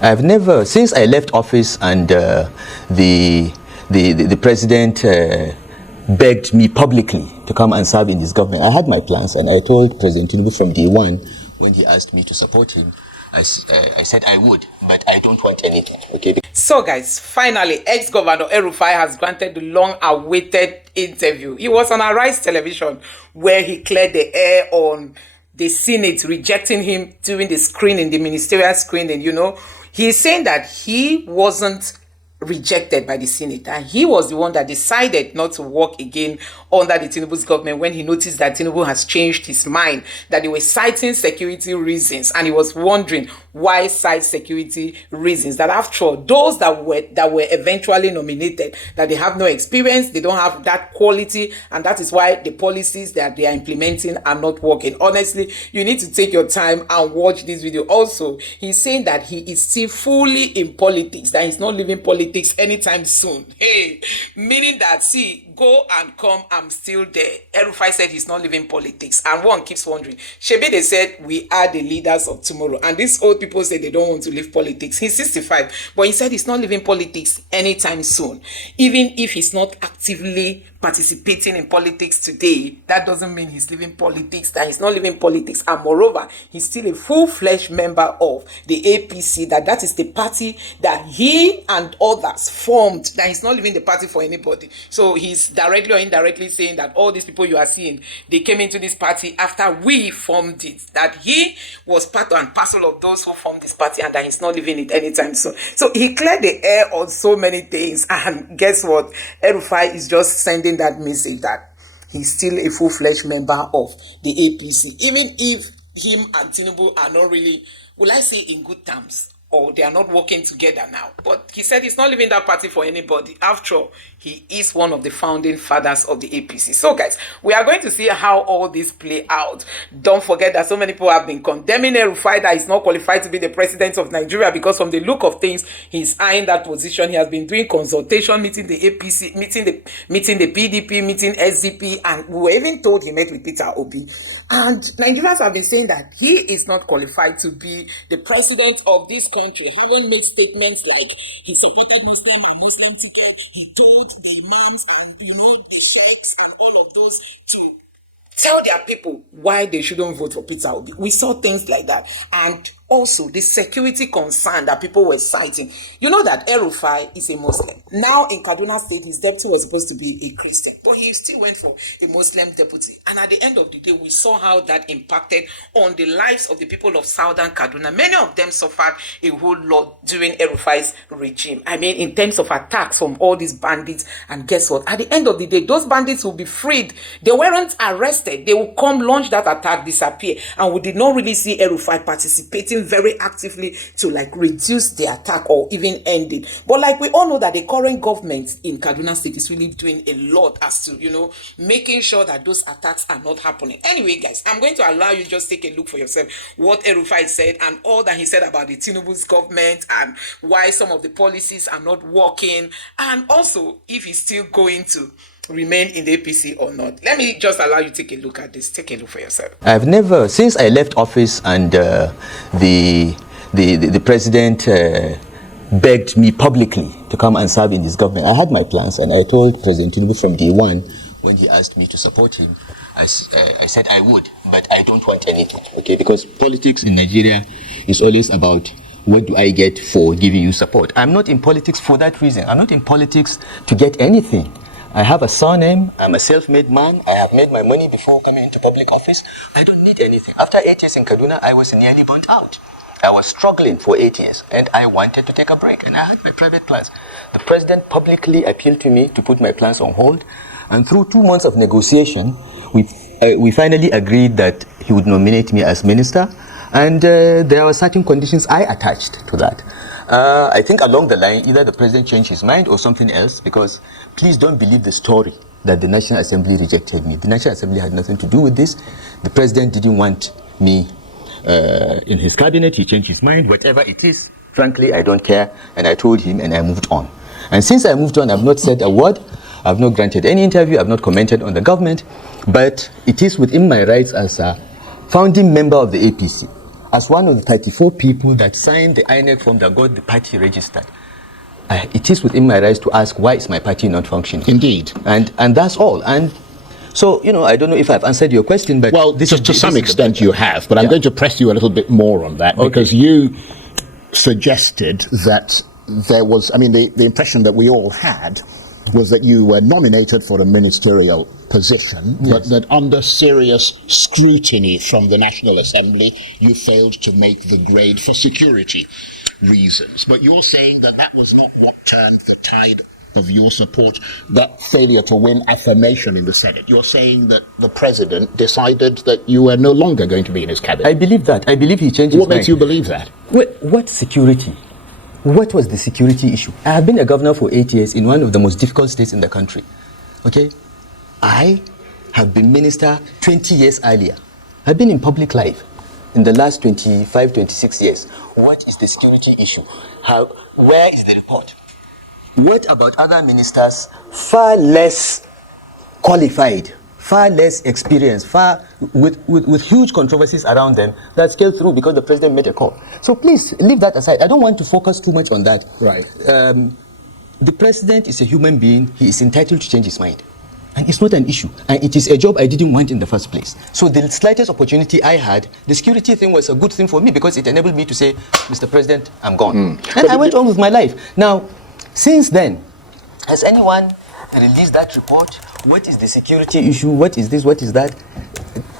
I've never, since I left office and the president begged me publicly to come and serve in his government, I had my plans, and I told President Tinubu from day one, when he asked me to support him, I said I would, but I don't want anything. Okay. So guys, finally, ex-governor El-Rufai has granted the long-awaited interview. He was on Arise television where he cleared the air on the Senate rejecting him during the screening, the ministerial screening, you know. He's saying that he wasn't rejected by the Senate, and he was the one that decided not to work again under the Tinubu's government when he noticed that Tinubu has changed his mind, that they were citing security reasons, and he was wondering why cite security reasons, that after all, those that were eventually nominated, that they have no experience, they don't have that quality, and that is why the policies that they are implementing are not working. Honestly, you need to take your time and watch this video. Also, he's saying that he is still fully in politics, that he's not leaving politics anytime soon. Hey, meaning that, see, go and come, I'm still there. El-Rufai said he's not leaving politics, and one keeps wondering, Shebi, they said we are the leaders of tomorrow, and these old people say they don't want to leave politics. He's 65, but he said he's not leaving politics anytime soon. Even if he's not actively participating in politics today, that doesn't mean he's leaving politics, that he's not leaving politics. And moreover, he's still a full-fledged member of the APC, that is the party that he and others formed, that he's not leaving the party for anybody. So he's directly or indirectly saying that all these people you are seeing, they came into this party after we formed it, that he was part and parcel of those who formed this party, and that he's not leaving it anytime soon. So he cleared the air on so many things, and guess what? El-Rufai is just sending that message that he's still a full-fledged member of the APC, even if him and Tinubu are not really, will I say, in good terms, or they are not working together now. But he said he's not leaving that party for anybody. After all, he is one of the founding fathers of the APC. So guys, we are going to see how all this play out. Don't forget that so many people have been condemning El-Rufai that he's not qualified to be the president of Nigeria, because from the look of things, he's eyeing that position. He has been doing consultation, meeting the APC, meeting the PDP, meeting SDP, and we were even told he met with Peter Obi. And Nigerians have been saying that he is not qualified to be the president of this country. He even made statements like he supported Muslim and Muslim ticket. He told the imams and the sheikhs and all of those to tell their people why they shouldn't vote for Peter Obi. We saw things like that. And also the security concern that people were citing. You know that El-Rufai is a Muslim. Now in Kaduna State, his deputy was supposed to be a Christian, but he still went for a Muslim deputy. And at the end of the day, we saw how that impacted on the lives of the people of southern Kaduna. Many of them suffered a whole lot during El-Rufai's regime. I mean, in terms of attacks from all these bandits. And guess what? At the end of the day, those bandits will be freed. They weren't arrested. They will come, launch that attack, disappear. And we did not really see El-Rufai participating very actively to like reduce the attack or even end it. But like we all know that the current government in Kaduna State is really doing a lot as to, you know, making sure that those attacks are not happening. Anyway, guys, I'm going to allow you just take a look for yourself what El-Rufai said and all that he said about the Tinubu's government and why some of the policies are not working, and also if he's still going to remain in the APC or not. Let me just allow you to take a look at this. Take a look for yourself. I've never, since I left office and the president begged me publicly to come and serve in his government, I had my plans, and I told President Tinubu from day one, when he asked me to support him, I said I would, but I don't want anything. Okay, because politics in Nigeria is always about what do I get for giving you support. I'm not in politics for that reason. I'm not in politics to get anything. I have a surname, I'm a self-made man, I have made my money before coming into public office. I don't need anything. After 8 years in Kaduna, I was nearly burnt out. I was struggling for 8 years and I wanted to take a break, and I had my private plans. The president publicly appealed to me to put my plans on hold, and through 2 months of negotiation, we finally agreed that he would nominate me as minister, and there were certain conditions I attached to that. I think along the line, either the president changed his mind or something else, because please don't believe the story that the National Assembly rejected me. The National Assembly had nothing to do with this. The president didn't want me in his cabinet. He changed his mind. Whatever it is, frankly, I don't care. And I told him, and I moved on. And since I moved on, I've not said a word. I've not granted any interview. I've not commented on the government. But it is within my rights as a founding member of the APC as one of the 34 people that signed the INEC form that got the party registered, it is within my rights to ask, why is my party not functioning? Indeed. And that's all. And so, I don't know if I've answered your question, but... Well, to some extent you have, but I'm going to press you a little bit more on that, because you suggested that there was, the impression that we all had was that you were nominated for a ministerial position, but that under serious scrutiny from the National Assembly, you failed to make the grade for security reasons. But you're saying that was not what turned the tide of your support, that failure to win affirmation in the Senate. You're saying that the president decided that you were no longer going to be in his cabinet. I believe that. I believe he changed his mind. What makes you believe that? What security? What was the security issue? I have been a governor for 8 years in one of the most difficult states in the country. Okay? I have been minister 20 years earlier. I've been in public life in the last 25, 26 years. What is the security issue? Where is the report? What about other ministers far less qualified, far less experienced, with huge controversies around them that scaled through because the president made a call? So please leave that aside. I don't want to focus too much on that. Right. The president is a human being. He is entitled to change his mind. And it's not an issue. And it is a job I didn't want in the first place. So the slightest opportunity I had, the security thing was a good thing for me because it enabled me to say, Mr. President, I'm gone. And I went on with my life. Now, since then, has anyone released that report? What is the security issue? What is this? What is that?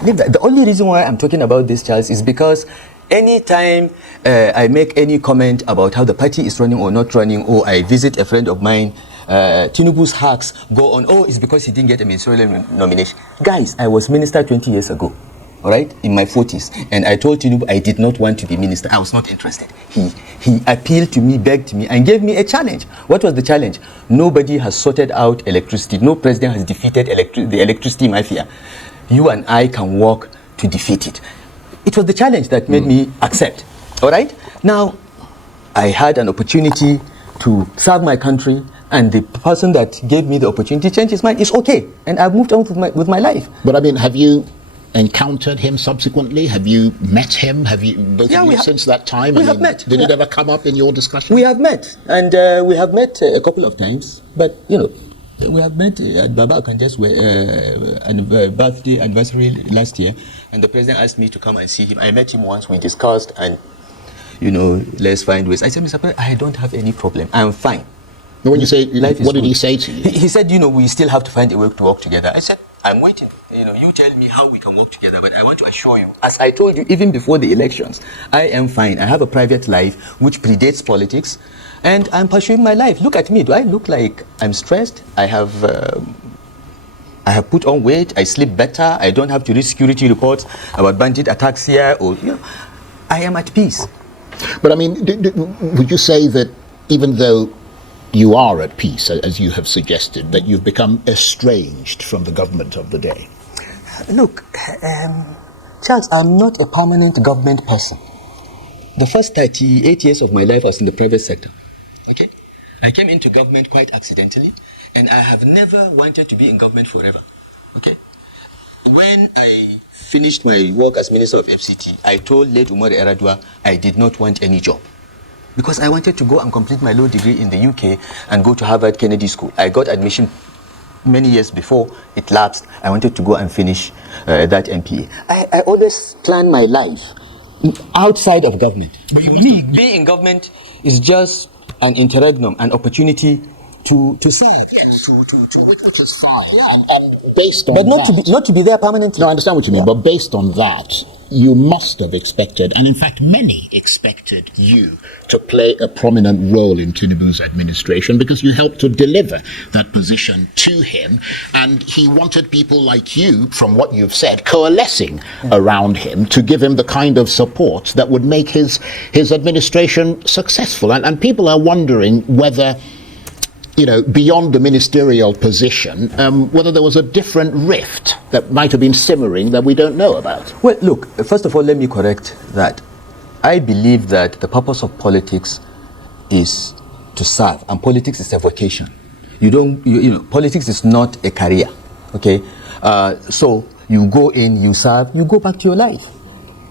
The only reason why I'm talking about this, Charles, is because anytime I make any comment about how the party is running or not running, or I visit a friend of mine, Tinubu's hacks go on, it's because he didn't get a ministerial nomination. Guys, I was minister 20 years ago, all right, in my 40s, and I told Tinubu I did not want to be minister. I was not interested. He appealed to me, begged me, and gave me a challenge. What was the challenge? Nobody has sorted out electricity. No president has defeated the electricity mafia. You and I can work to defeat it. It was the challenge that made me accept. All right? Now, I had an opportunity to serve my country, and the person that gave me the opportunity changed his mind. It's okay. And I've moved on with my life. But have you encountered him subsequently? Have you met him? Have you since that time? We have met. Did it ever come up in your discussion? We have met. And we have met a couple of times. But, we have met at Baba Akanja's birthday anniversary last year. And the president asked me to come and see him. I met him once. We discussed and, let's find ways. I said, Mr. President, I don't have any problem. I'm fine. When you say, what did he say to you? He said, we still have to find a way to work together. I said, I'm waiting. You tell me how we can work together, but I want to assure you, as I told you even before the elections, I am fine. I have a private life which predates politics, and I'm pursuing my life. Look at me. Do I look like I'm stressed? I have put on weight. I sleep better. I don't have to read security reports about bandit attacks here. I am at peace. But would you say that even though you are at peace, as you have suggested, that you've become estranged from the government of the day? Look, Charles, I'm not a permanent government person. The first 38 years of my life was in the private sector. Okay? I came into government quite accidentally, and I have never wanted to be in government forever. Okay? When I finished my work as Minister of FCT, I told late Umar Eradua I did not want any job, because I wanted to go and complete my law degree in the UK and go to Harvard Kennedy School. I got admission many years before it lapsed. I wanted to go and finish that MPA. I always plan my life outside of government. But being in government is just an interregnum, an opportunity to serve. Yes, which is fine. Yeah. And based on but that, not to be there permanently. No, I understand what you mean. But based on that, you must have expected, and in fact many expected you to play a prominent role in Tinubu's administration, because you helped to deliver that position to him, and he wanted people like you, from what you've said, coalescing around him to give him the kind of support that would make his administration successful. And people are wondering whether, beyond the ministerial position, whether there was a different rift that might have been simmering that we don't know about. Well, look, first of all, let me correct that. I believe that the purpose of politics is to serve, and politics is a vocation. Politics is not a career, okay? So you go in, you serve, you go back to your life.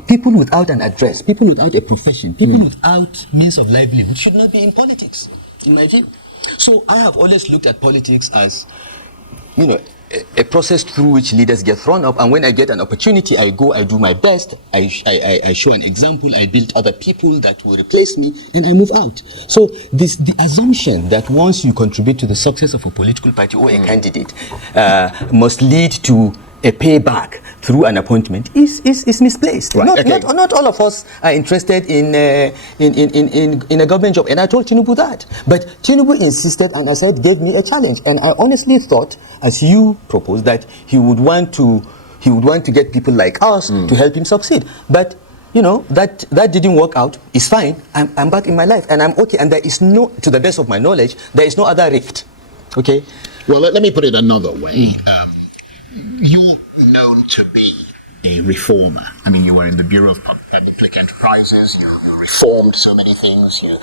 people without an address, people without a profession, people without means of livelihood should not be in politics, in my view. So I have always looked at politics as, a process through which leaders get thrown up, and when I get an opportunity, I go, I do my best, I show an example, I build other people that will replace me, and I move out. So the assumption that once you contribute to the success of a political party or a candidate must lead to a payback through an appointment is misplaced. Right. Not all of us are interested in a government job, and I told Tinubu that. But Tinubu insisted, and I said, gave me a challenge, and I honestly thought, as you proposed, that he would want to get people like us to help him succeed. But that didn't work out. It's fine. I'm back in my life, and I'm okay. And there is no, to the best of my knowledge, there is no other rift. Okay. Well, let me put it another way. You're known to be a reformer. I mean, you were in the Bureau of Public Enterprises, you reformed so many things, you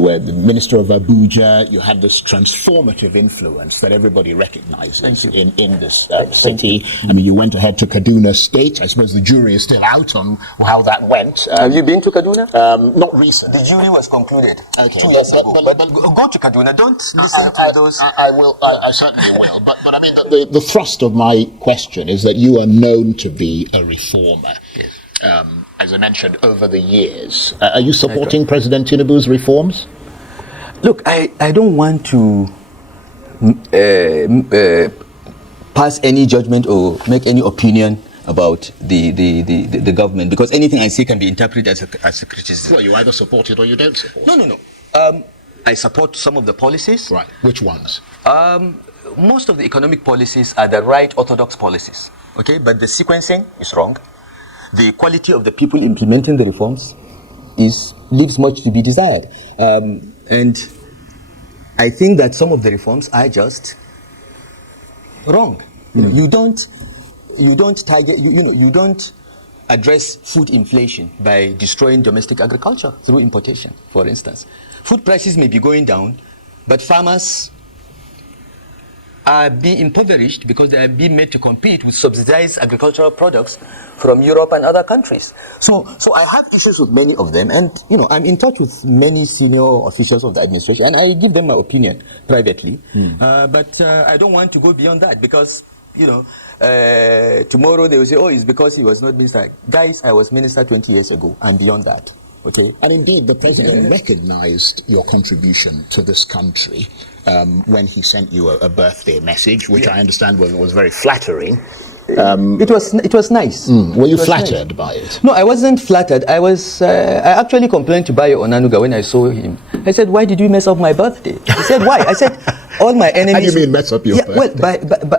were the Minister of Abuja, you had this transformative influence that everybody recognizes in this city. I mean, you went ahead to Kaduna State. I suppose the jury is still out on how that went. Have you been to Kaduna? Not recently. The jury was concluded 2 Okay. years ago. But go to Kaduna. Don't listen to those. I will. I certainly will. But I mean, the thrust of my question is that you are known to be a reformer. Yes. As I mentioned, over the years, are you supporting President Tinubu's reforms? Look, I don't want to pass any judgment or make any opinion about the government, because anything I say can be interpreted as a criticism. Well, you either support it or you don't support it. No. I support some of the policies. Right. Which ones? Most of the economic policies are the right orthodox policies. Okay, but the sequencing is wrong. The quality of the people implementing the reforms leaves much to be desired. And I think that some of the reforms are just wrong. You don't target. You don't address food inflation by destroying domestic agriculture through importation, for instance. Food prices may be going down, but farmers are being impoverished because they are being made to compete with subsidized agricultural products from Europe and other countries. So I have issues with many of them, and I'm in touch with many senior officials of the administration, and I give them my opinion privately. But I don't want to go beyond that, because tomorrow they will say, oh, it's because he was not minister. Guys, I was minister 20 years ago, and beyond that. Okay. And indeed, the president recognized your contribution to this country when he sent you a birthday message, which I understand was very flattering. It was nice. Were you flattered by it? No, I wasn't flattered. I actually complained to Bayo Onanuga when I saw him. I said, why did you mess up my birthday? He said, why? I said, all my enemies... How do you mean mess up your birthday? Well,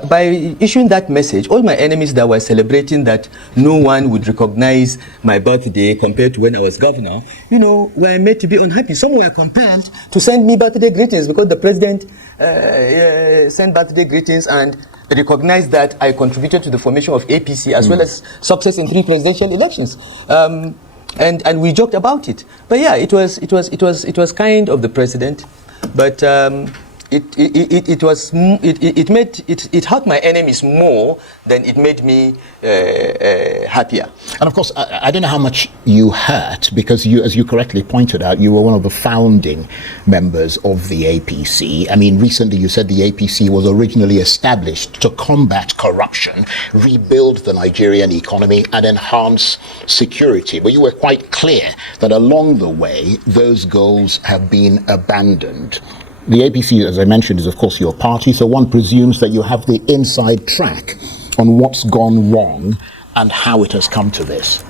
by issuing that message, all my enemies that were celebrating that no one would recognize my birthday compared to when I was governor, were made to be unhappy. Some were compelled to send me birthday greetings because the president sent birthday greetings and recognized that I contributed to the formation of APC as well as success in 3 presidential elections. And we joked about it. But yeah, it was kind of the president, but it hurt my enemies more than it made me happier. And of course, I don't know how much you hurt, because you, as you correctly pointed out, you were one of the founding members of the APC. I mean, recently you said the APC was originally established to combat corruption, rebuild the Nigerian economy, and enhance security. But you were quite clear that along the way, those goals have been abandoned. The APC, as I mentioned, is of course your party, so one presumes that you have the inside track on what's gone wrong and how it has come to this.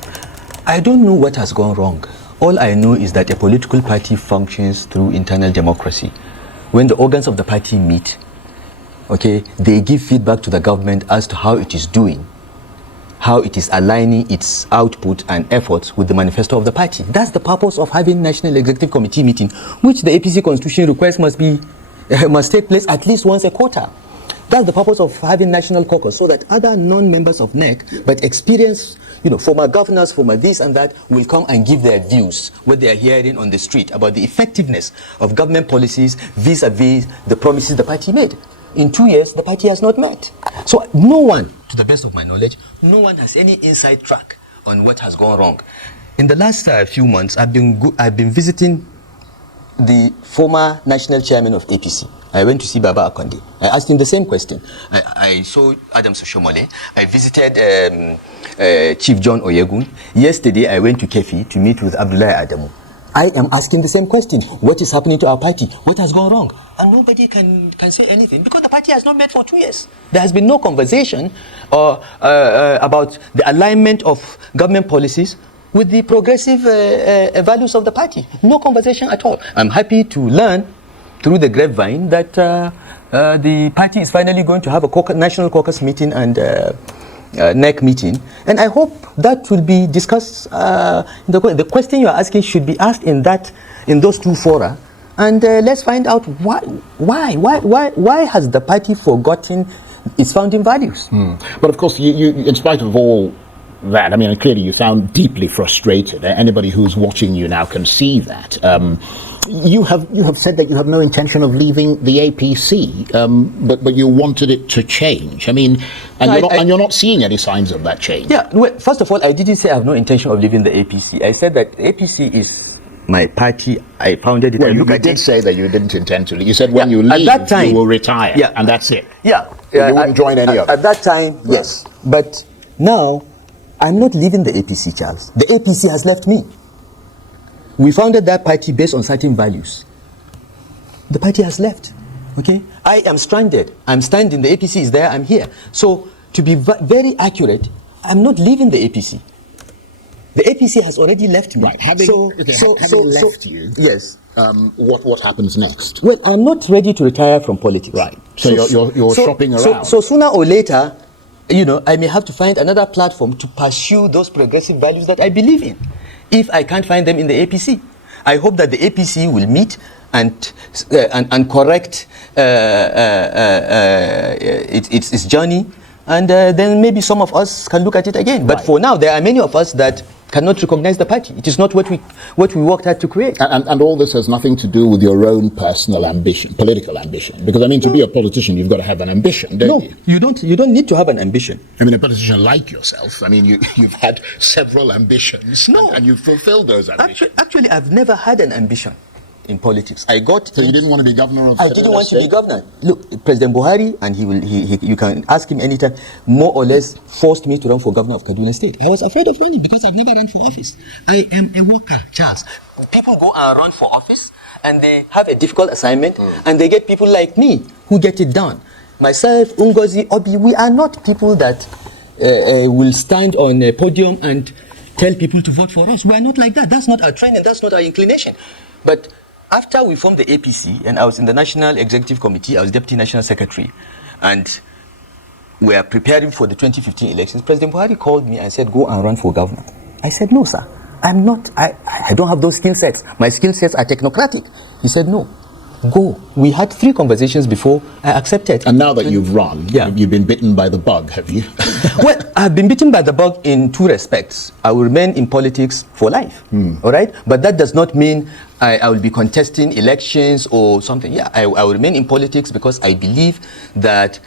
I don't know what has gone wrong. All I know is that a political party functions through internal democracy. When the organs of the party meet, they give feedback to the government as to how it is doing, how it is aligning its output and efforts with the manifesto of the party. That's the purpose of having National Executive Committee meeting, which the APC Constitution requires must take place at least once a quarter. That's the purpose of having National Caucus, so that other non-members of NEC, but experienced, former governors, former this and that, will come and give their views, what they are hearing on the street about the effectiveness of government policies vis-a-vis the promises the party made. In 2 years, the party has not met. So no one, to the best of my knowledge, no one has any inside track on what has gone wrong. In the last few months, I've been visiting the former national chairman of APC. I went to see Baba Akonde. I asked him the same question. I saw Adam Soshomole. I visited Chief John Oyegun. Yesterday, I went to Kefi to meet with Abdullahi Adamu. I am asking the same question. What is happening to our party? What has gone wrong? And nobody can say anything because the party has not met for 2 years. There has been no conversation about the alignment of government policies with the progressive values of the party. No conversation at all. I'm happy to learn through the grapevine that the party is finally going to have a national caucus meeting and NEC meeting, and I hope that will be discussed. The question you are asking should be asked in those two fora, and let's find out why has the party forgotten its founding values? But of course, you, in spite of all that, I mean, clearly you sound deeply frustrated. Anybody who's watching you now can see that. You have said that you have no intention of leaving the APC, but you wanted it to change. I mean, and you're not seeing any signs of that change. Yeah. Well, first of all, I didn't say I have no intention of leaving the APC. I said that APC is my party. I founded it. Well, you did say that you didn't intend to leave. You said when you leave, at that time, you will retire, and that's it. Yeah. So you wouldn't join any of it. At that time, yes. But now, I'm not leaving the APC, Charles. The APC has left me. We founded that party based on certain values. The party has left. Okay? I am stranded. I'm standing. The APC is there. I'm here. So, to be very accurate, I'm not leaving the APC. The APC has already left me. Right. Having left you, yes. What happens next? Well, I'm not ready to retire from politics. Right. So you're shopping around. So sooner or later, I may have to find another platform to pursue those progressive values that I believe in. If I can't find them in the APC, I hope that the APC will meet and correct its journey, and then maybe some of us can look at it again. But for now, there are many of us that cannot recognize the party. It is not what we worked hard to create. And all this has nothing to do with your own personal ambition, political ambition. Because I mean, to be a politician, you've got to have an ambition, don't you? No, you don't. You don't need to have an ambition. I mean, a politician like yourself, I mean, you've had several ambitions, and you've fulfilled those ambitions. Actually, I've never had an ambition in politics. So you didn't want to be governor of? I didn't want to be governor. Look, President Buhari, and you can ask him anytime, more or less forced me to run for governor of Kaduna State. I was afraid of running because I've never run for office. I am a worker, Charles. People go and run for office, and they have a difficult assignment, and they get people like me who get it done. Myself, Ngozi, Obi, we are not people that will stand on a podium and tell people to vote for us. We are not like that. That's not our training. That's not our inclination. But after we formed the APC, and I was in the National Executive Committee, I was Deputy National Secretary, and we are preparing for the 2015 elections, President Buhari called me and said, go and run for governor. I said, no, sir. I'm not. I don't have those skill sets. My skill sets are technocratic. He said, no. Go. We had 3 conversations before I accepted. And now that you've run, you've been bitten by the bug, have you? Well, I've been bitten by the bug in 2 respects. I will remain in politics for life, all right? But that does not mean I will be contesting elections or something. Yeah, I will remain in politics because I believe that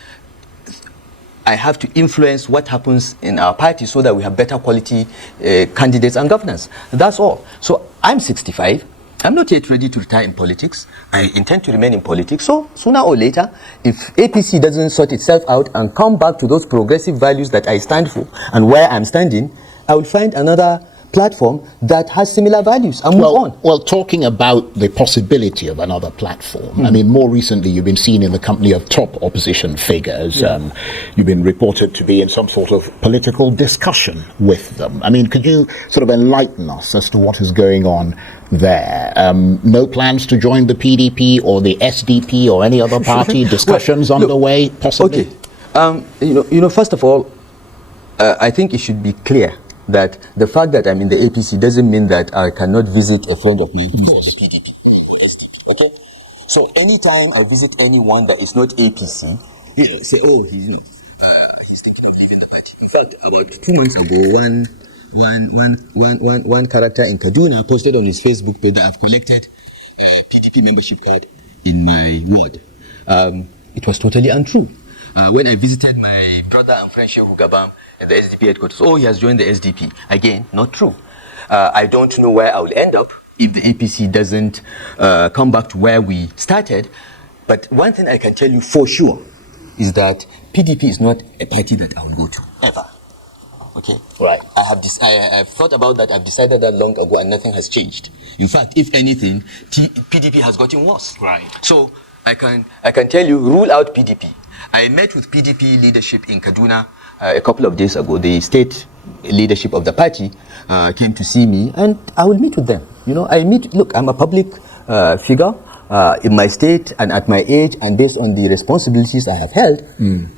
I have to influence what happens in our party so that we have better quality candidates and governors. That's all. So I'm 65. I'm not yet ready to retire in politics. I intend to remain in politics. So sooner or later, if APC doesn't sort itself out and come back to those progressive values that I stand for and where I'm standing, I will find another platform that has similar values and move on. Well, talking about the possibility of another platform, I mean, more recently you've been seen in the company of top opposition figures. You've been reported to be in some sort of political discussion with them. I mean, could you sort of enlighten us as to what is going on there? No plans to join the PDP or the SDP or any other party? Discussions underway, possibly? Okay. First of all, I think it should be clear that the fact that I'm in the APC doesn't mean that I cannot visit a friend of mine for the PDP or SDP. Okay? So anytime I visit anyone that is not APC, say, oh, he's thinking of leaving the party. In fact, about 2 months ago, one character in Kaduna posted on his Facebook page that I've collected a PDP membership card in my ward. It was totally untrue. When I visited my brother and friend Sheikh Gabam at the SDP headquarters, he has joined the SDP. Again, not true. I don't know where I will end up if the APC doesn't come back to where we started. But one thing I can tell you for sure is that PDP is not a party that I will go to, ever. Okay? Right. I have thought about that. I've decided that long ago, and nothing has changed. In fact, if anything, PDP has gotten worse. Right. So I can tell you, rule out PDP. I met with PDP leadership in Kaduna a couple of days ago. The state leadership of the party came to see me, and I will meet with them. Look, I'm a public figure in my state and at my age, and based on the responsibilities I have held,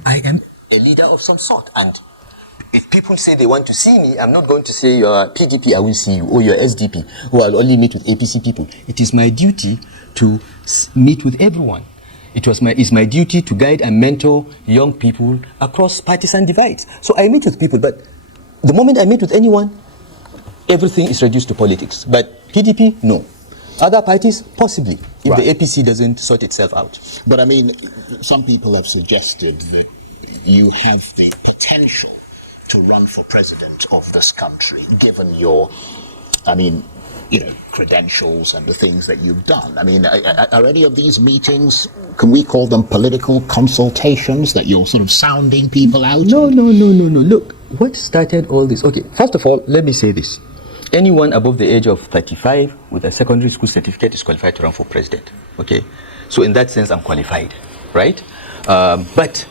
I am a leader of some sort. And if people say they want to see me, I'm not going to say you're PDP, I will see you, or you're SDP, or I'll only meet with APC people. It is my duty to meet with everyone. It's my duty to guide and mentor young people across partisan divides. So I meet with people, but the moment I meet with anyone, everything is reduced to politics. But PDP, no. Other parties, possibly, if the APC doesn't sort itself out. But I mean, some people have suggested that you have the potential to run for president of this country, given your, credentials and the things that you've done. I mean, are any of these meetings, can we call them political consultations, that you're sort of sounding people out? No. Look, what started all this? Okay, first of all, let me say this. Anyone above the age of 35 with a secondary school certificate is qualified to run for president. Okay? So in that sense, I'm qualified, right? But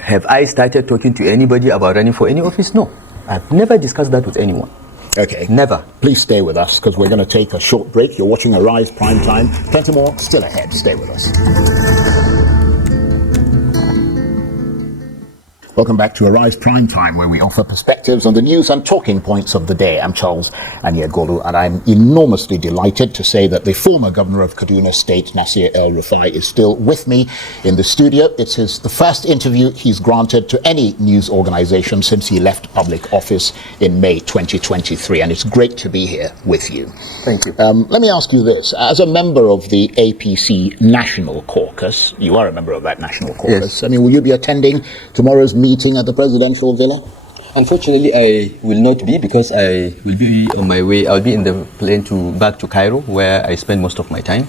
have I started talking to anybody about running for any office? No. I've never discussed that with anyone. Okay. Never. Please stay with us, because we're going to take a short break. You're watching Arise Prime Time. Plenty more still ahead. Stay with us. Welcome back to Arise Prime Time, where we offer perspectives on the news and talking points of the day. I'm Charles Anyegolu, and I'm enormously delighted to say that the former governor of Kaduna State, El-Rufai, is still with me in the studio. It's the first interview he's granted to any news organization since he left public office in May 2023, and it's great to be here with you. Thank you. Let me ask you this. As a member of the APC National Caucus, you are a member of that National Caucus. Yes. I mean, will you be attending tomorrow's meeting at the presidential villa? Unfortunately, I will not be, because I will be on my way. I'll be in the plane back to Cairo, where I spend most of my time.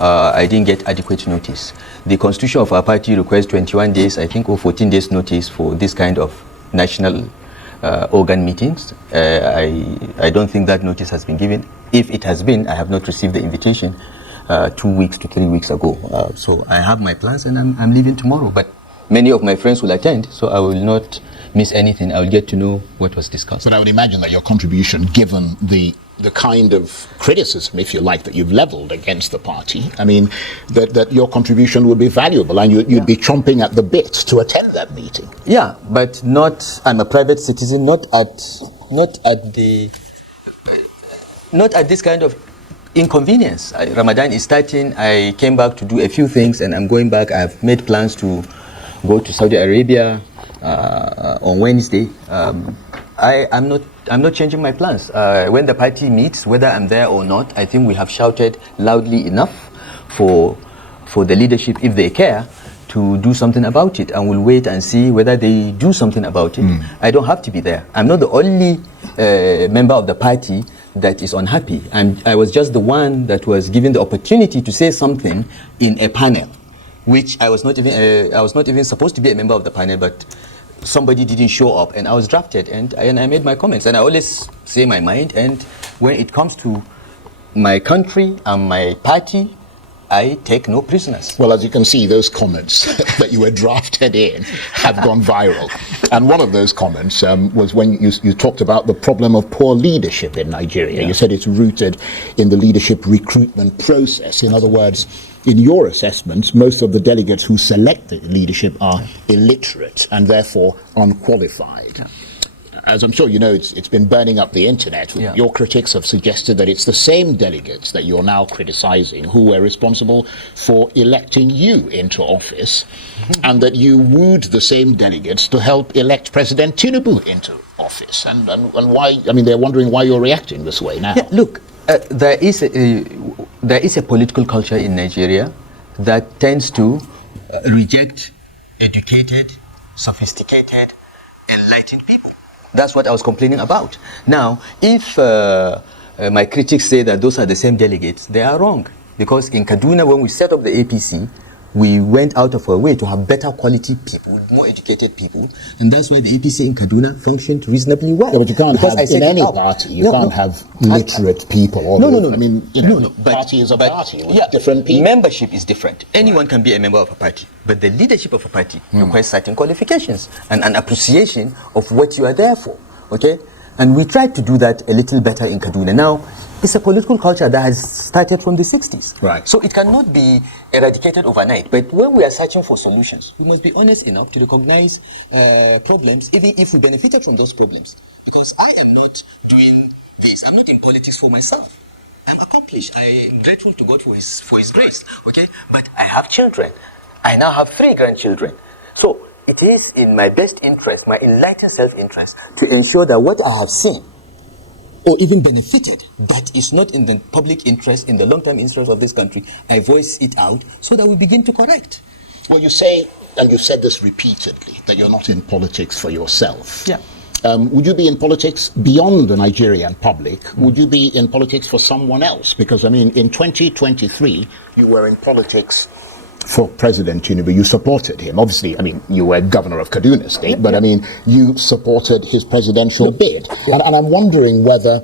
I didn't get adequate notice. The constitution of our party requires 21 days, I think, or 14 days notice for this kind of national organ meetings. I don't think that notice has been given. If it has been, I have not received the invitation 2 weeks to 3 weeks ago. So I have my plans, and I'm leaving tomorrow. But many of my friends will attend, so I will not miss anything. I will get to know what was discussed. But I would imagine that your contribution, given the kind of criticism, if you like, that you've leveled against the party, I mean, that your contribution would be valuable, and you'd be chomping at the bit to attend that meeting. Yeah, but not. I'm a private citizen, not at this kind of inconvenience. Ramadan is starting. I came back to do a few things, and I'm going back. I've made plans to go to Saudi Arabia on Wednesday. I'm not changing my plans. When the party meets, whether I'm there or not, I think we have shouted loudly enough for the leadership, if they care, to do something about it, and we'll wait and see whether they do something about it. I don't have to be there. I'm not the only member of the party that is unhappy. I was just the one that was given the opportunity to say something in a panel, which I was not even supposed to be a member of the panel, but somebody didn't show up, and I was drafted, and I made my comments, and I always say my mind, and when it comes to my country and my party, I take no prisoners. Well, as you can see, those comments that you were drafted in have gone viral. And one of those comments was when you talked about the problem of poor leadership in Nigeria. Yeah. You said it's rooted in the leadership recruitment process. In other words, in your assessments, most of the delegates who select the leadership are illiterate and therefore unqualified. Yeah. As I'm sure you know, it's been burning up the internet. Yeah. Your critics have suggested that it's the same delegates that you're now criticizing who were responsible for electing you into office, and that you wooed the same delegates to help elect President Tinubu into office. And why? I mean, they're wondering why you're reacting this way now. Yeah, look, there is a political culture in Nigeria that tends to reject educated, sophisticated, enlightened people. That's what I was complaining about. Now, if my critics say that those are the same delegates, they are wrong. Because in Kaduna, when we set up the APC, we went out of our way to have better quality people, more educated people, and that's why the APC in Kaduna functioned reasonably well. Yeah, but you can't have, in any party, you can't have literate people. No. I mean, party is a party with different people. Membership is different. Anyone can be a member of a party, but the leadership of a party requires certain qualifications and an appreciation of what you are there for, okay? And we tried to do that a little better in Kaduna. Now, it's a political culture that has started from the 60s. Right. So it cannot be eradicated overnight. But when we are searching for solutions, we must be honest enough to recognize problems, even if we benefited from those problems. Because I am not doing this. I'm not in politics for myself. I'm accomplished. I am grateful to God for his grace. Okay? But I have children. I now have 3 grandchildren. So it is in my best interest, my enlightened self-interest, to ensure that what I have seen or even benefited that is not in the public interest, in the long-term interest of this country, I voice it out so that we begin to correct. Well, you say, and you've said this repeatedly, that you're not in politics for yourself. Yeah. Would you be in politics beyond the Nigerian public? Would you be in politics for someone else? Because, I mean, in 2023, you were in politics for President Tinubu. You supported him. Obviously, I mean, you were governor of Kaduna State, but I mean, you supported his presidential bid. And I'm wondering whether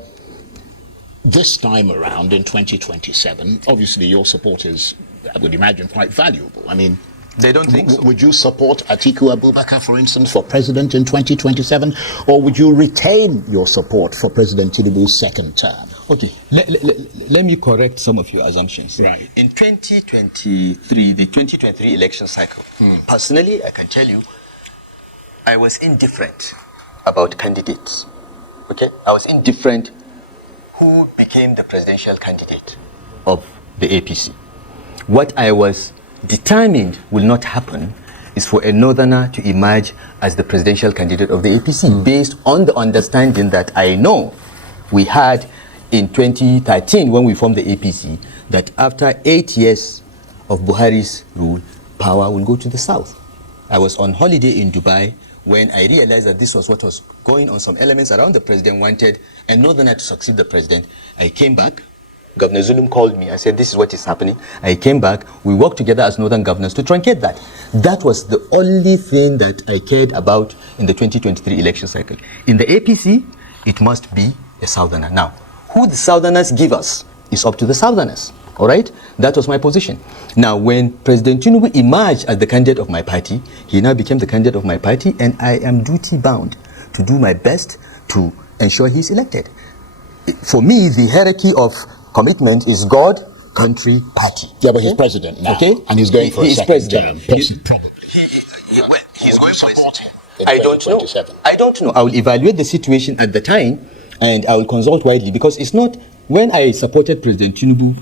this time around in 2027, obviously your support is, I would imagine, quite valuable. I mean, they don't think so. Would you support Atiku Abubakar, for instance, for president in 2027? Or would you retain your support for President Tinubu's second term? Okay, let me correct some of your assumptions. Right. In 2023, the 2023 election cycle, personally, I can tell you, I was indifferent about candidates. Okay? I was indifferent who became the presidential candidate of the APC. What I was determined will not happen is for a northerner to emerge as the presidential candidate of the APC based on the understanding that I know we had in 2013 when we formed the APC, that after 8 years of Buhari's rule, power will go to the south. I was on holiday in Dubai when I realized that this was what was going on. Some elements around the president wanted a northerner to succeed the president. I came back. Governor Zulum called me. I said, this is what is happening. I came back. We worked together as northern governors to truncate that. That was the only thing that I cared about in the 2023 election cycle. In the APC, it must be a southerner. Now, who the southerners give us is up to the southerners. All right? That was my position. Now, when President Tinubu emerged as the candidate of my party, he now became the candidate of my party, and I am duty-bound to do my best to ensure he's elected. For me, the hierarchy of commitment is God, country, party. Yeah, but he's president now. Okay? And he's going for a second term. Well, he's going for I don't know. I don't know. I will evaluate the situation at the time, and I will consult widely, because it's not, when I supported President Tinubu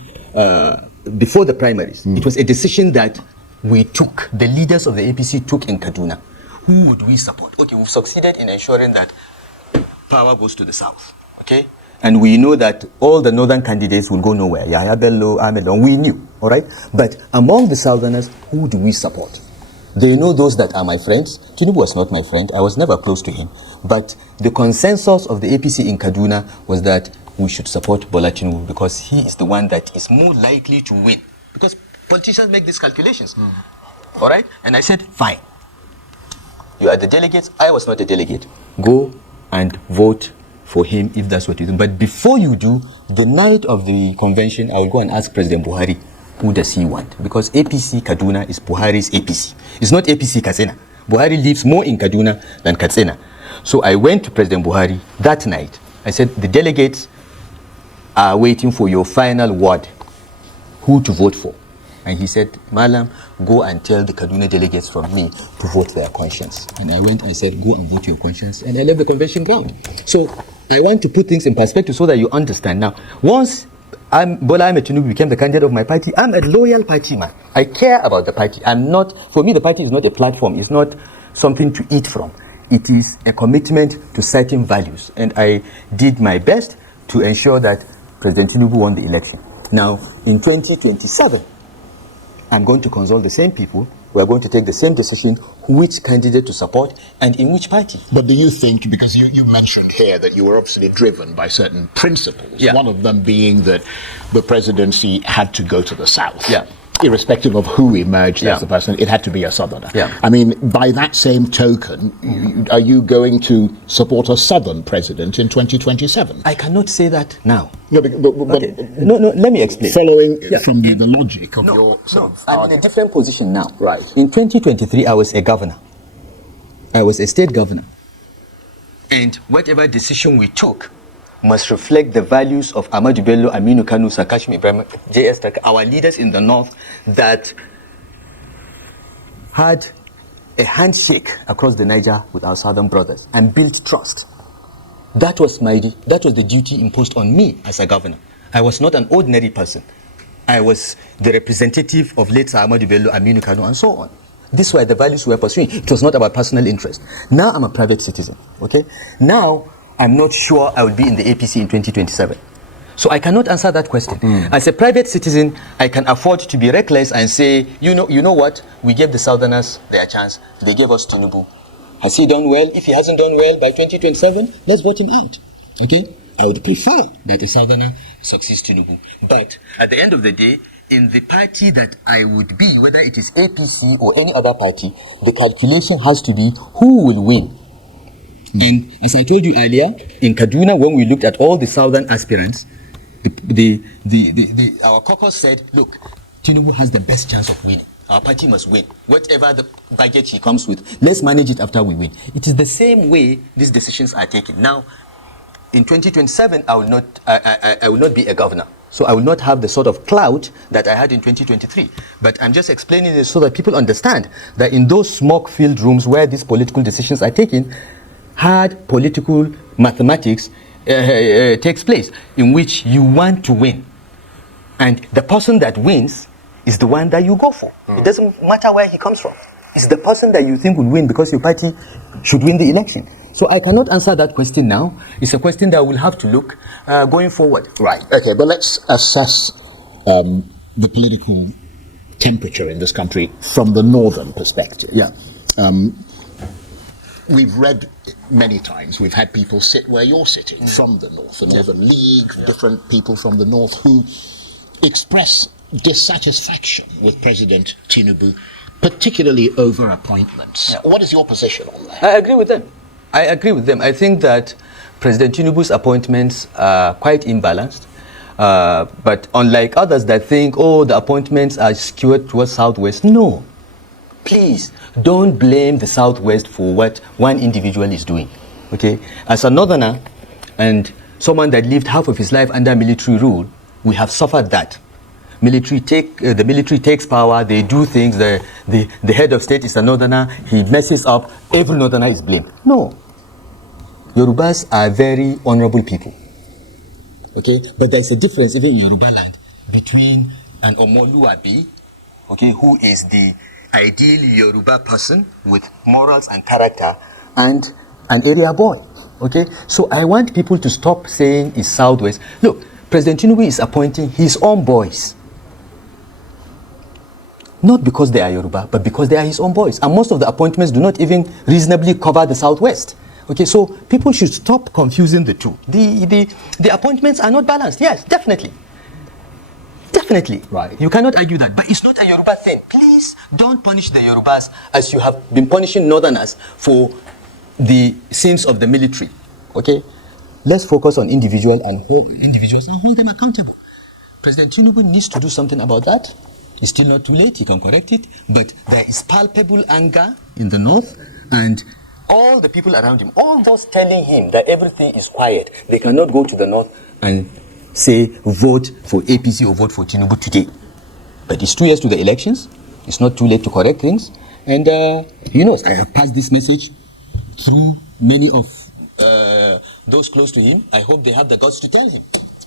before the primaries, it was a decision that we took, the leaders of the APC took in Kaduna. Who would we support? Okay, we've succeeded in ensuring that power goes to the south, okay? And we know that all the northern candidates will go nowhere. Yahya Bello, Ahmed, we knew, all right? But among the southerners, who do we support? They know those that are my friends. Tinubu was not my friend. I was never close to him. But the consensus of the APC in Kaduna was that we should support Bola Tinubu because he is the one that is more likely to win. Because politicians make these calculations. All right? And I said, fine. You are the delegates. I was not a delegate. Go and vote for him if that's what you do. But before you do, the night of the convention, I will go and ask President Buhari, who does he want? Because APC Kaduna is Buhari's APC. It's not APC Katsina. Buhari lives more in Kaduna than Katsina. So I went to President Buhari that night. I said, the delegates are waiting for your final word, who to vote for. And he said, Malam, go and tell the Kaduna delegates from me to vote their conscience. And I went and said, go and vote your conscience. And I left the convention ground. So I want to put things in perspective so that you understand. Now, once Bola Ahmed Tinubu became the candidate of my party, I'm a loyal party man. I care about the party. For me, the party is not a platform. It's not something to eat from. It is a commitment to certain values. And I did my best to ensure that President Tinubu won the election. Now, in 2027, I'm going to consult the same people. We're going to take the same decision, which candidate to support and in which party. But do you think, because you mentioned here that you were obviously driven by certain principles, one of them being that the presidency had to go to the south, irrespective of who emerged as the person, it had to be a southerner. I mean, by that same token, are you going to support a southern president in 2027? I cannot say that now. No, but no, let me explain. Following from the logic of your sort of I'm in a different position now. Right. In 2023, I was a governor. I was a state governor. And whatever decision we took must reflect the values of Ahmadu Bello, Aminu Kanu, Sakashmi Ibrahim, J.S. Taka, our leaders in the north that had a handshake across the Niger with our southern brothers and built trust. That was the duty imposed on me as a governor. I was not an ordinary person. I was the representative of late Ahmadu Bello, Aminu Kanu, and so on. These were the values we were pursuing. It was not about personal interest. Now I'm a private citizen. Okay. Now I'm not sure I will be in the APC in 2027. So I cannot answer that question. As a private citizen, I can afford to be reckless and say, you know what? We gave the Southerners their chance. They gave us Tinubu. Has he done well? If he hasn't done well by 2027, let's vote him out. Okay? I would prefer that a Southerner succeeds Tinubu. But at the end of the day, in the party that I would be, whether it is APC or any other party, the calculation has to be who will win. And as I told you earlier, in Kaduna, when we looked at all the southern aspirants, our caucus said, look, Tinubu has the best chance of winning. Our party must win. Whatever the budget he comes with, let's manage it after we win. It is the same way these decisions are taken. Now, in 2027, I will not be a governor. So I will not have the sort of clout that I had in 2023. But I'm just explaining this so that people understand that in those smoke-filled rooms where these political decisions are taken, hard political mathematics takes place in which you want to win. And the person that wins is the one that you go for. It doesn't matter where he comes from. It's the person that you think will win because your party should win the election. So I cannot answer that question now. It's a question that we'll have to look going forward. Right. Okay, but let's assess the political temperature in this country from the northern perspective. Yeah. We've read many times, we've had people sit where you're sitting from the north, the Northern League, different people from the north who express dissatisfaction with President Tinubu, particularly over appointments. What is your position on that? I agree with them. I think that President Tinubu's appointments are quite imbalanced. But unlike others that think, the appointments are skewed towards Southwest, no. Please, don't blame the Southwest for what one individual is doing. Okay? As a northerner and someone that lived half of his life under military rule, we have suffered that. The military takes power, they do things, the head of state is a northerner, he messes up, every northerner is blamed. No. Yorubas are very honorable people. Okay? But there's a difference even in Yoruba land between an Omoluabi, okay, who is the ideal Yoruba person with morals and character, and an area boy. Okay? So I want people to stop saying it's Southwest. Look, President Tinubu is appointing his own boys. Not because they are Yoruba, but because they are his own boys. And most of the appointments do not even reasonably cover the Southwest. Okay, so people should stop confusing the two. The appointments are not balanced. Yes, definitely. Definitely. Right. You cannot argue that. But it's not a Yoruba thing. Please don't punish the Yorubas as you have been punishing Northerners for the sins of the military. Okay? Let's focus on individuals and hold them accountable. President Tinubu needs to do something about that. It's still not too late. He can correct it. But there is palpable anger in the north, and all the people around him, all those telling him that everything is quiet, they cannot go to the north and say vote for APC or vote for Tinubu today. But it's 2 years to the elections. It's not too late to correct things. And I have passed this message through many of those close to him. I hope they have the guts to tell him.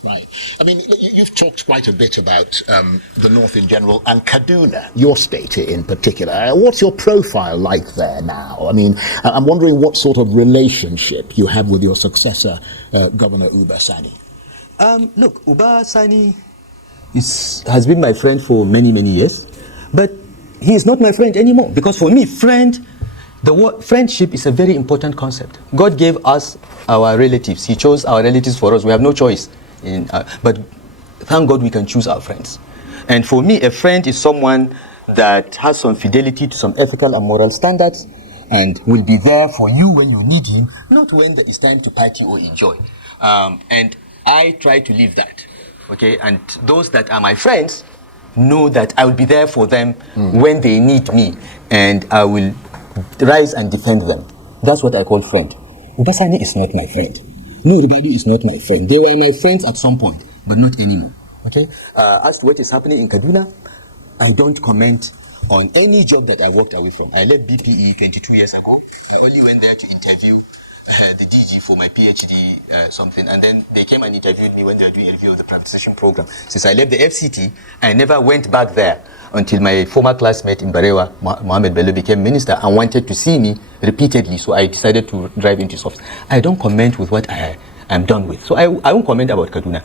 Right. I mean, you've talked quite a bit about the North in general and Kaduna, your state in particular. What's your profile like there now? I mean, I'm wondering what sort of relationship you have with your successor, Governor Uba Sani. Look, Uba Sani has been my friend for many, many years. But he is not my friend anymore, because for me, the word friendship is a very important concept. God gave us our relatives. He chose our relatives for us. We have no choice. But thank God we can choose our friends. And for me, a friend is someone that has some fidelity to some ethical and moral standards and will be there for you when you need him, not when there is time to party or enjoy. And I try to live that. Okay? And those that are my friends know that I will be there for them when they need me, and I will rise and defend them. That's what I call friend. Ubasani is not my friend. No, Ribadu is not my friend. They were my friends at some point, but not anymore. Okay? As to what is happening in Kaduna, I don't comment on any job that I walked away from. I left BPE 22 years ago. I only went there to interview the DG for my PhD something, and then they came and interviewed me when they were doing a review of the privatization program. Since I left the FCT, I never went back there until my former classmate in Barewa, Mohammed Bello, became minister and wanted to see me repeatedly, so I decided to drive into his office. I don't comment with what I am done with, so I won't comment about Kaduna.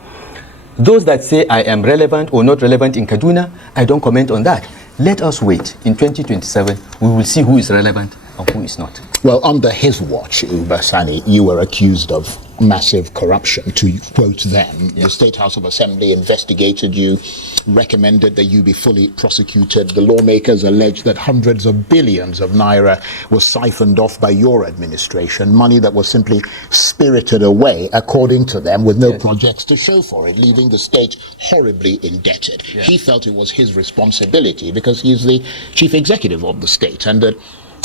Those that say I am relevant or not relevant in Kaduna, I don't comment on that. Let us wait. In 2027, we will see who is relevant and who is not. Well, under his watch, Ubasani, you were accused of massive corruption. To quote them, the State House of Assembly investigated you, recommended that you be fully prosecuted. The lawmakers alleged that hundreds of billions of naira was siphoned off by your administration, money that was simply spirited away, according to them, with no projects to show for it, leaving the state horribly indebted. He felt it was his responsibility because he's the chief executive of the state, and that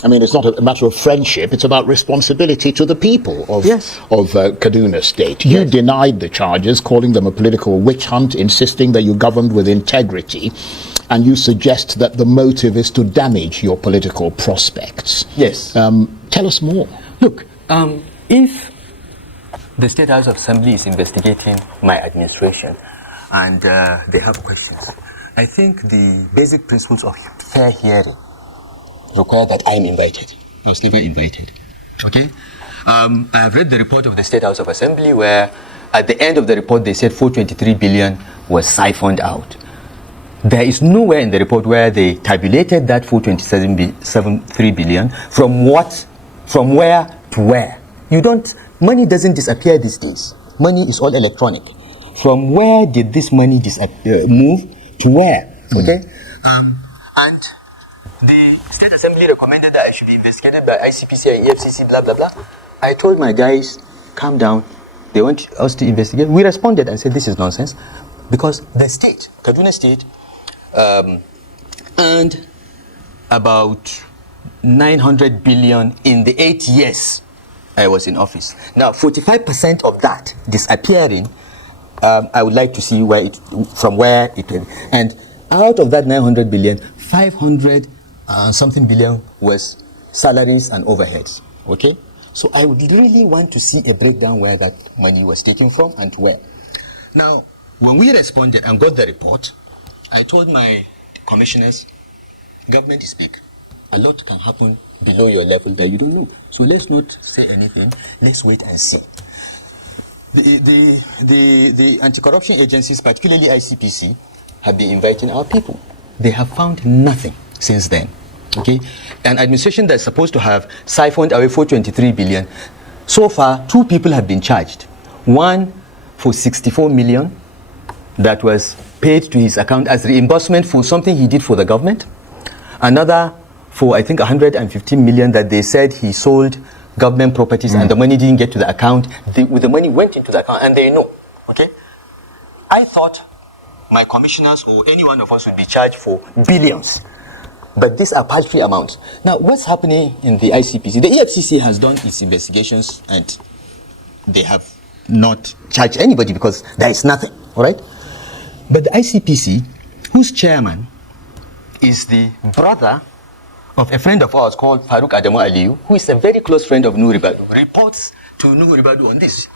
it's not a matter of friendship, it's about responsibility to the people of Kaduna State. You denied the charges, calling them a political witch hunt, insisting that you governed with integrity, and you suggest that the motive is to damage your political prospects. Yes. Tell us more. Look, if the State House of Assembly is investigating my administration and they have questions, I think the basic principles of fair hearing require that I am invited. I was never invited. Okay? I have read the report of the State House of Assembly where at the end of the report they said 423 billion was siphoned out. There is nowhere in the report where they tabulated that 423 billion from where to where. Money doesn't disappear these days. Money is all electronic. From where did this money move to where? Okay? And the State Assembly recommended that I should be investigated by ICPC and EFCC, blah, blah, blah. I told my guys, calm down. They want us to investigate. We responded and said, this is nonsense. Because the state, Kaduna State, earned about 900 billion in the 8 years I was in office. Now, 45% of that disappearing, I would like to see from where it went. And out of that 900 billion, 500 something billion was salaries and overheads. Okay? So I would really want to see a breakdown where that money was taken from and where. Now, when we responded and got the report, I told my commissioners, government is big. A lot can happen below your level that you don't know. So let's not say anything. Let's wait and see. The anti-corruption agencies, particularly ICPC, have been inviting our people. They have found nothing since then. Okay? An administration that's supposed to have siphoned away 423 billion, so far 2 people have been charged. One for 64 million that was paid to his account as reimbursement for something he did for the government. Another for, I think, 115 million that they said he sold government properties and the money didn't get to the account. The money went into the account and they know. Okay? I thought my commissioners or any one of us would be charged for billions. But these are paltry amounts. Now, what's happening in the ICPC? The EFCC has done its investigations and they have not charged anybody because there is nothing. All right? But the ICPC, whose chairman is the brother of a friend of ours called Farouk Adamu Aliyu, who is a very close friend of Nuhu Ribadu, reports to Nuhu Ribadu on this.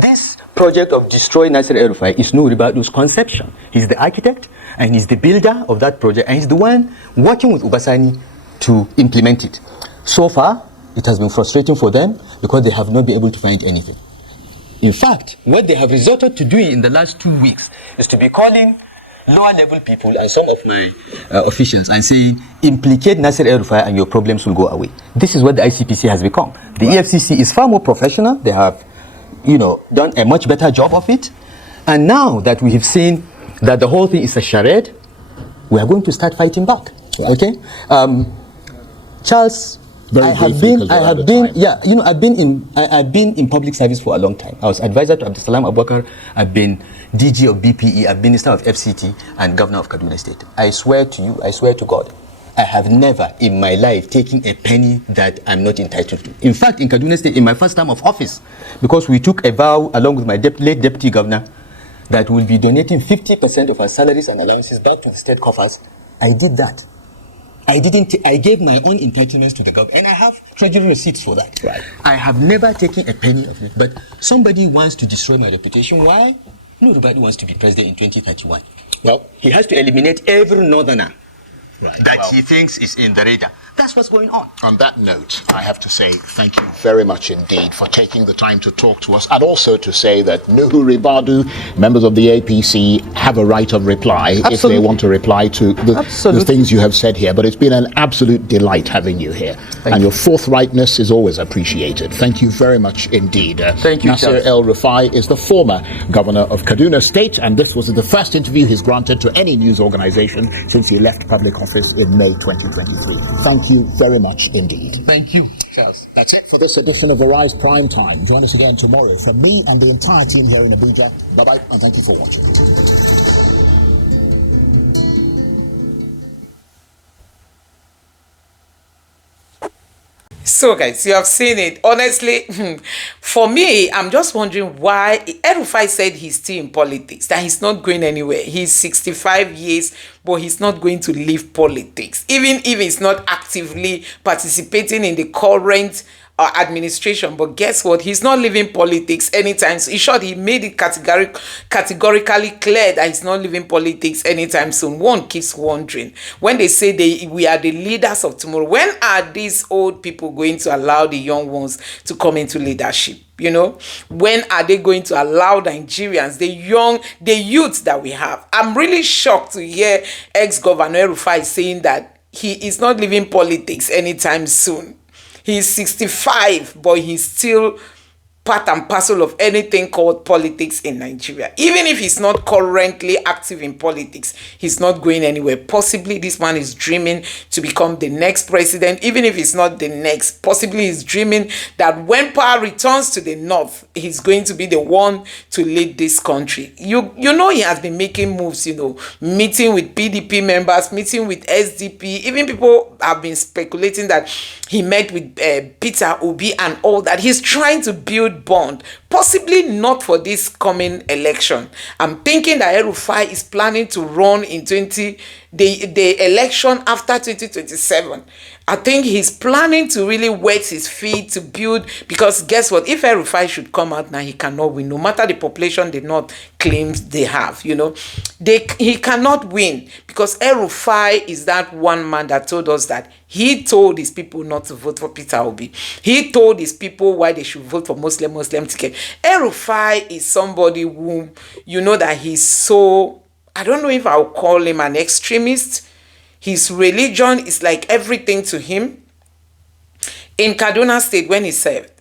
This project of destroy Nasir El-Rufai is Nuhu Ribadu's conception. He's the architect and he's the builder of that project and he's the one working with Ubasani to implement it. So far, it has been frustrating for them because they have not been able to find anything. In fact, what they have resorted to doing in the last 2 weeks is to be calling lower level people and some of my officials and saying, implicate Nasir El-Rufai and your problems will go away. This is what the ICPC has become. The EFCC is far more professional. They have, done a much better job of it. And now that we have seen that the whole thing is a charade, we are going to start fighting back. Okay, Charles. I've been in public service for a long time. I was advisor to Abdulsalam Abubakar. I've been DG of BPE. I've been Minister of FCT and Governor of Kaduna State. I swear to you, I swear to God, I have never in my life taken a penny that I'm not entitled to. In fact, in Kaduna State, in my first term of office, because we took a vow along with my late deputy governor that we'll be donating 50% of our salaries and allowances back to the state coffers, I did that. I gave my own entitlements to the government, and I have treasury receipts for that. Right. I have never taken a penny of it, but somebody wants to destroy my reputation. Why? Nobody wants to be president in 2031. Well, he has to eliminate every northerner that he thinks is in the radar. That's what's going on. On that note, I have to say thank you very much indeed for taking the time to talk to us, and also to say that Nuhu Ribadu, members of the APC, have a right of reply if they want to reply to the things you have said here. But it's been an absolute delight having you here. And your forthrightness is always appreciated. Thank you very much indeed. Thank you, Nasir El-Rufai is the former governor of Kaduna State, and this was the first interview he's granted to any news organization since he left public office in May 2023. Thank you very much indeed. Thank you. That's it for this edition of Arise Prime Time. Join us again tomorrow. From me and the entire team here in Abuja, bye-bye and thank you for watching. So guys, you have seen it. Honestly, for me, I'm just wondering why El-Rufai said he's still in politics, that he's not going anywhere. He's 65 years, but he's not going to leave politics, even if he's not actively participating in the current administration. But guess what? He's not leaving politics anytime. So in short, he made it categorically clear that he's not leaving politics anytime soon. One keeps wondering, when they say we are the leaders of tomorrow, when are these old people going to allow the young ones to come into leadership? When are they going to allow Nigerians, the youth that we have? I'm really shocked to hear ex-Governor El-Rufai saying that he is not leaving politics anytime soon. He's 65, but he's still part and parcel of anything called politics in Nigeria. Even if he's not currently active in politics, he's not going anywhere. Possibly this man is dreaming to become the next president. Even if he's not the next, possibly he's dreaming that when power returns to the north, he's going to be the one to lead this country. You know he has been making moves, meeting with PDP members, meeting with SDP. Even people have been speculating that he met with Peter Obi and all that. He's trying to build bond, possibly not for this coming election. I'm thinking that El-Rufai is planning to run in the election after 2027. I think he's planning to really wet his feet to build, because guess what? If El-Rufai should come out now, he cannot win, no matter the population the North claims they have. He cannot win, because El-Rufai is that one man that told us that he told his people not to vote for Peter Obi. He told his people why they should vote for Muslim ticket. El-Rufai is somebody who, that he's so, I don't know if I'll call him an extremist. His religion is like everything to him. In Kaduna State, when he served,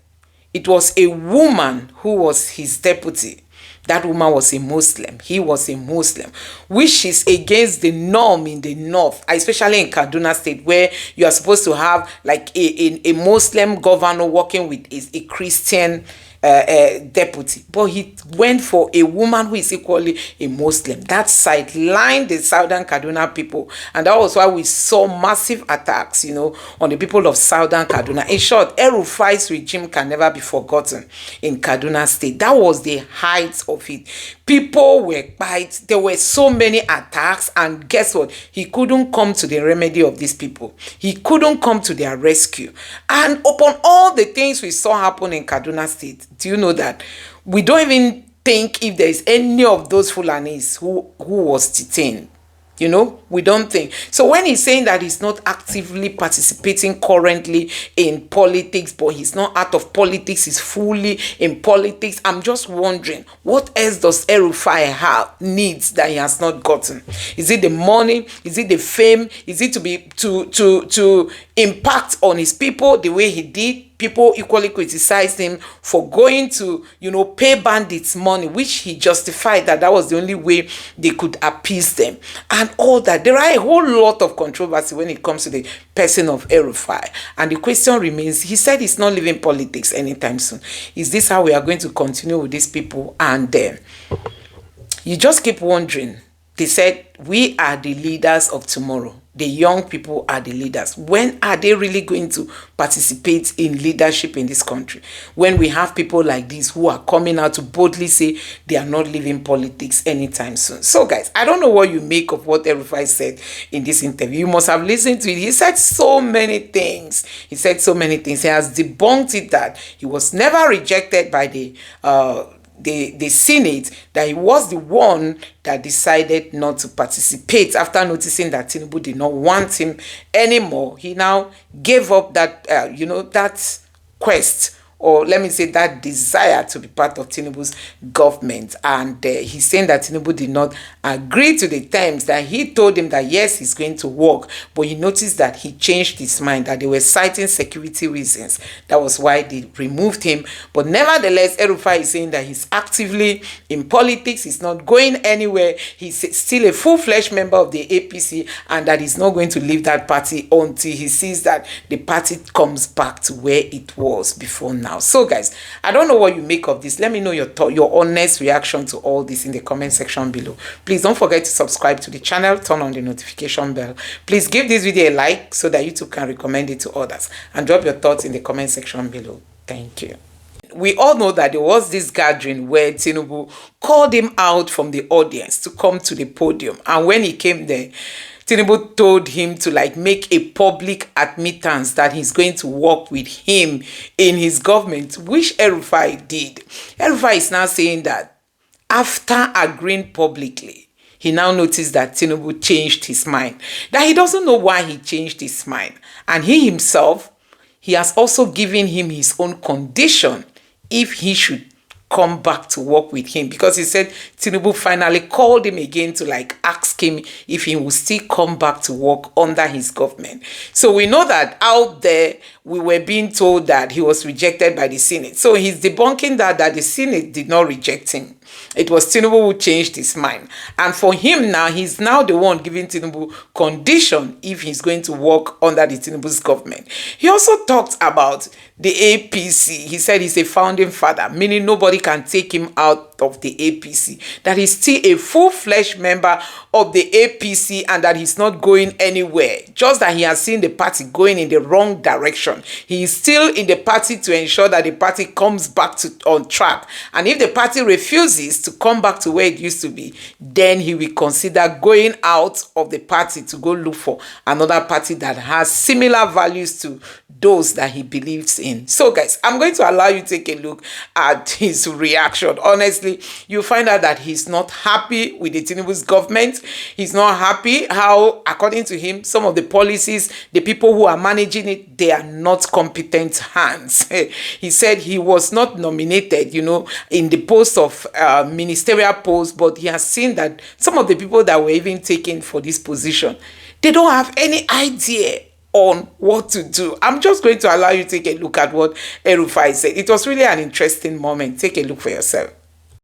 it was a woman who was his deputy. That woman was a Muslim. He was a Muslim, which is against the norm in the north, especially in Kaduna State, where you are supposed to have like a Muslim governor working with a Christian deputy. But he went for a woman who is equally a Muslim. That sidelined the southern Kaduna people, and that was why we saw massive attacks, on the people of southern Kaduna. In short, El-Rufai's regime can never be forgotten in Kaduna State. That was the height of it. People were quiet. There were so many attacks, and guess what? He couldn't come to the remedy of these people. He couldn't come to their rescue. And upon all the things we saw happen in Kaduna State, do you know that we don't even think if there is any of those Fulanis who was detained? You know, we don't think. So when he's saying that he's not actively participating currently in politics, but he's not out of politics, he's fully in politics, I'm just wondering, what else does El-Rufai have needs that he has not gotten? Is it the money? Is it the fame? Is it to impact on his people the way he did? People equally criticized him for going to, you know, pay bandits money, which he justified that was the only way they could appease them and all that. There are a whole lot of controversy when it comes to the person of El-Rufai. And the question remains, he said he's not leaving politics anytime soon. Is this how we are going to continue with these people? And you just keep wondering. They said, we are the leaders of tomorrow. The young people are the leaders. When are they really going to participate in leadership in this country? When we have people like this who are coming out to boldly say they are not leaving politics anytime soon. So guys, I don't know what you make of what El-Rufai said in this interview. You must have listened to it. He said so many things. He said so many things. He has debunked it that he was never rejected by the Senate, that he was the one that decided not to participate after noticing that Tinubu did not want him anymore. He now gave up that, that quest, or let me say that desire to be part of Tinubu's government. And he's saying that Tinubu did not agree to the terms, that he told him that yes, he's going to work, but he noticed that he changed his mind, that they were citing security reasons. That was why they removed him. But nevertheless, El-Rufai is saying that he's actively in politics, he's not going anywhere, he's still a full-fledged member of the APC, and that he's not going to leave that party until he sees that the party comes back to where it was before now. So guys, I don't know what you make of this. Let me know your honest reaction to all this in the comment section below. Please don't forget to subscribe to the channel, turn on the notification bell. Please give this video a like so that YouTube can recommend it to others, and drop your thoughts in the comment section below. Thank you. We all know that there was this gathering where Tinubu called him out from the audience to come to the podium, and when he came there, Tinubu told him to make a public admittance that he's going to work with him in his government, which El-Rufai did. El-Rufai is now saying that after agreeing publicly, he now noticed that Tinubu changed his mind, that he doesn't know why he changed his mind. And he himself, he has also given him his own condition if he should come back to work with him, because he said Tinubu finally called him again to ask him if he will still come back to work under his government. So we know that out there we were being told that he was rejected by the Senate. So he's debunking that the Senate did not reject him. It was Tinubu who changed his mind. And for him now, he's now the one giving Tinubu condition if he's going to work under the Tinubu's government. He also talked about the APC. He said he's a founding father, meaning nobody can take him out of the APC, that he's still a full-fledged member of the APC and that he's not going anywhere. Just that he has seen the party going in the wrong direction. He is still in the party to ensure that the party comes back on track. And if the party refuses to come back to where it used to be, then he will consider going out of the party to go look for another party that has similar values to those that he believes in. So guys, I'm going to allow you to take a look at his reaction. Honestly, you find out that he's not happy with the Tinubu's government. He's not happy how, according to him, some of the policies, the people who are managing it, they are not competent hands. He said he was not nominated, in the post of ministerial post, but he has seen that some of the people that were even taken for this position, they don't have any idea on what to do. I'm just going to allow you to take a look at what El-Rufai said. It was really an interesting moment. Take a look for yourself.